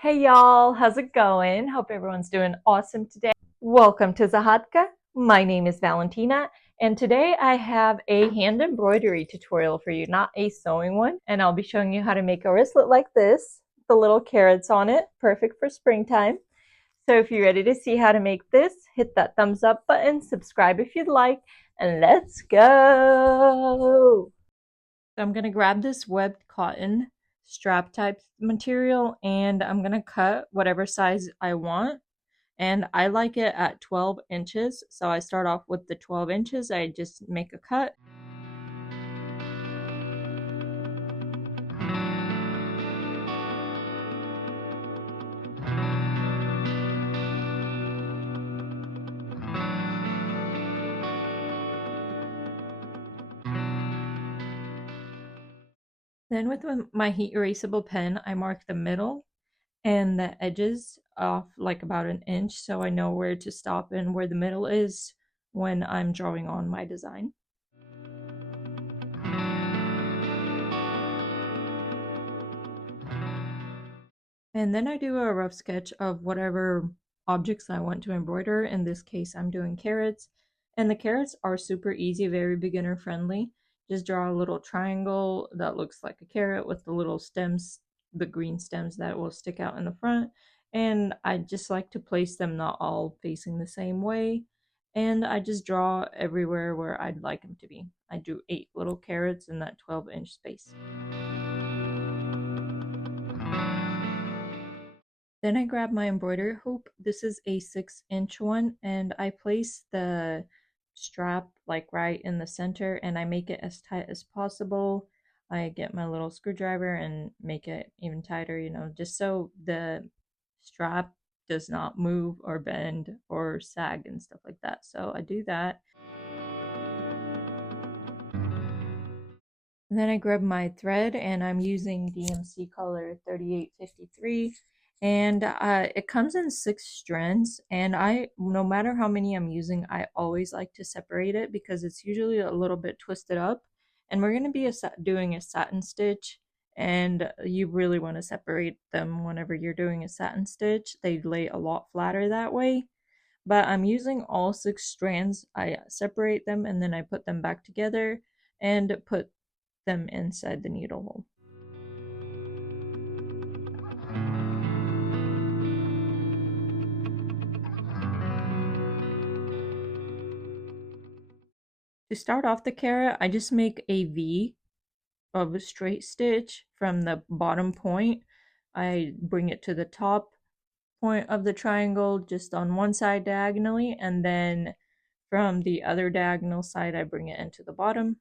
Hey y'all, how's it going? Hope everyone's doing awesome today. Welcome to Zahatka. My name is Valentina, and today I have a hand embroidery tutorial for you, not a sewing one. And I'll be showing you how to make a wristlet like this, the little carrots on it, perfect for springtime. So if you're ready to see how to make this, hit that thumbs up button, subscribe if you'd like, and let's go. So I'm gonna grab this webbed cotton strap type material and I'm gonna cut whatever size I want. And I like it at 12 inches. So I start off with the 12 inches. I just make a cut. Then with my heat erasable pen, I mark the middle and the edges off like about an inch so I know where to stop and where the middle is when I'm drawing on my design. And then I do a rough sketch of whatever objects I want to embroider. In this case, I'm doing carrots. And the carrots are super easy, very beginner friendly. Just draw a little triangle that looks like a carrot with the little stems, the green stems that will stick out in the front. And I just like to place them not all facing the same way. And I just draw everywhere where I'd like them to be. I do 8 little carrots in that 12-inch space. Then I grab my embroidery hoop. This is a 6-inch one, and I place the strap like right in the center and I make it as tight as possible. I get my little screwdriver and make it even tighter, just so the strap does not move or bend or sag and stuff like that. So I do that. And then I grab my thread and I'm using DMC color 3853 and it comes in 6 strands and no matter how many I'm using, I always like to separate it because it's usually a little bit twisted up, and we're going to be doing a satin stitch, and you really want to separate them whenever you're doing a satin stitch. They lay a lot flatter that way. But I'm using all 6 strands. I separate them and then I put them back together and put them inside the needle hole. To start off the carrot, I just make a V of a straight stitch from the bottom point. I bring it to the top point of the triangle just on one side diagonally, and then from the other diagonal side I bring it into the bottom.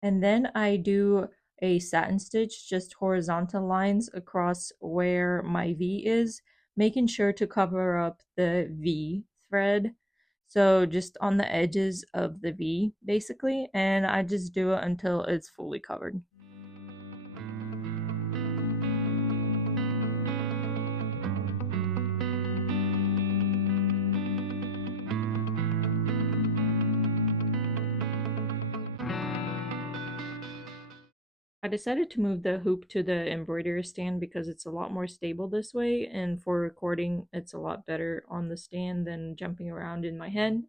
And then I do a satin stitch, just horizontal lines across where my V is, making sure to cover up the V thread. So just on the edges of the V basically, and I just do it until it's fully covered. I decided to move the hoop to the embroidery stand because it's a lot more stable this way, and for recording it's a lot better on the stand than jumping around in my head.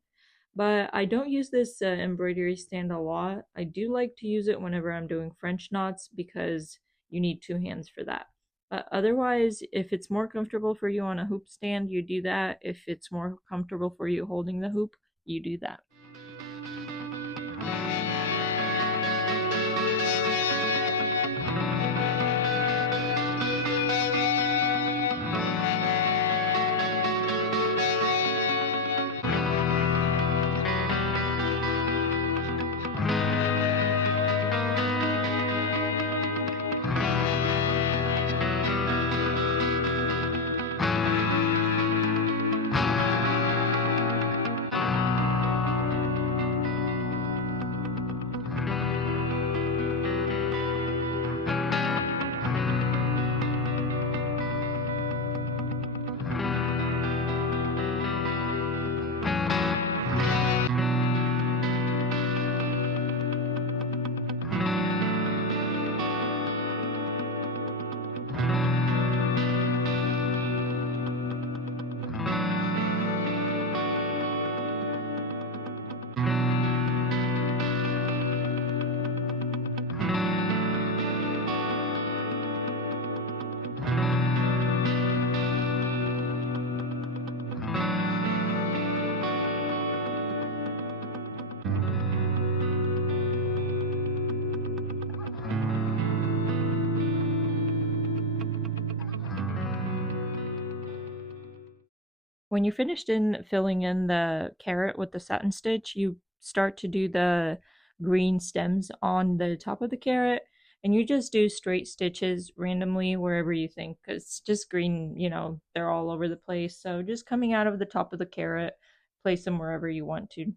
But I don't use this embroidery stand a lot. I do like to use it whenever I'm doing French knots because you need 2 hands for that. But otherwise, if it's more comfortable for you on a hoop stand, you do that. If it's more comfortable for you holding the hoop, you do that. When you're finished in filling in the carrot with the satin stitch, you start to do the green stems on the top of the carrot, and you just do straight stitches randomly wherever you think, because just green, you know, they're all over the place. So just coming out of the top of the carrot, place them wherever you want to.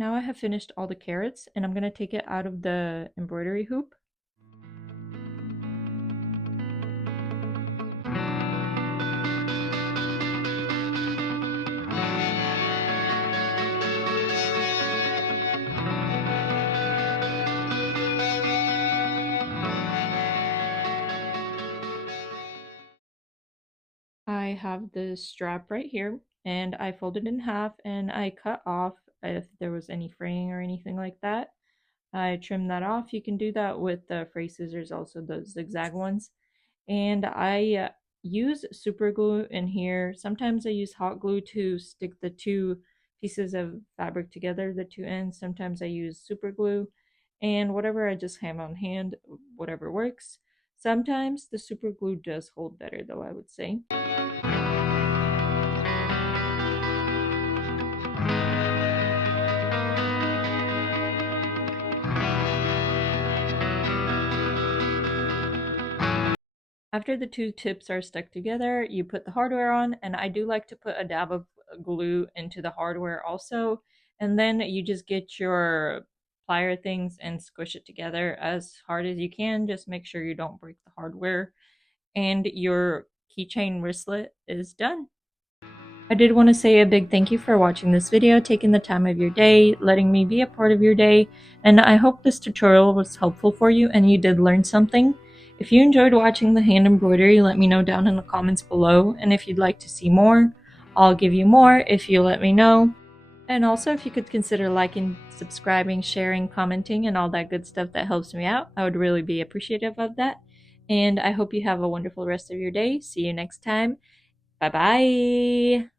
Now I have finished all the carrots, and I'm going to take it out of the embroidery hoop. I have the strap right here, and I folded in half and I cut off if there was any fraying or anything like that. I trimmed that off. You can do that with the fray scissors, also the zigzag ones. And I use super glue in here. Sometimes I use hot glue to stick the two pieces of fabric together, the two ends. Sometimes I use super glue, and whatever I just have on hand, whatever works. Sometimes the super glue does hold better though, I would say. After the two tips are stuck together, you put the hardware on, and I do like to put a dab of glue into the hardware also, and then you just get your plier things and squish it together as hard as you can. Just make sure you don't break the hardware, and your keychain wristlet is done. I did want to say a big thank you for watching this video, taking the time of your day, letting me be a part of your day, and I hope this tutorial was helpful for you and you did learn something. If you enjoyed watching the hand embroidery, let me know down in the comments below, and if you'd like to see more, I'll give you more if you let me know. And also, if you could consider liking, subscribing, sharing, commenting, and all that good stuff that helps me out, I would really be appreciative of that. And I hope you have a wonderful rest of your day. See you next time. Bye bye.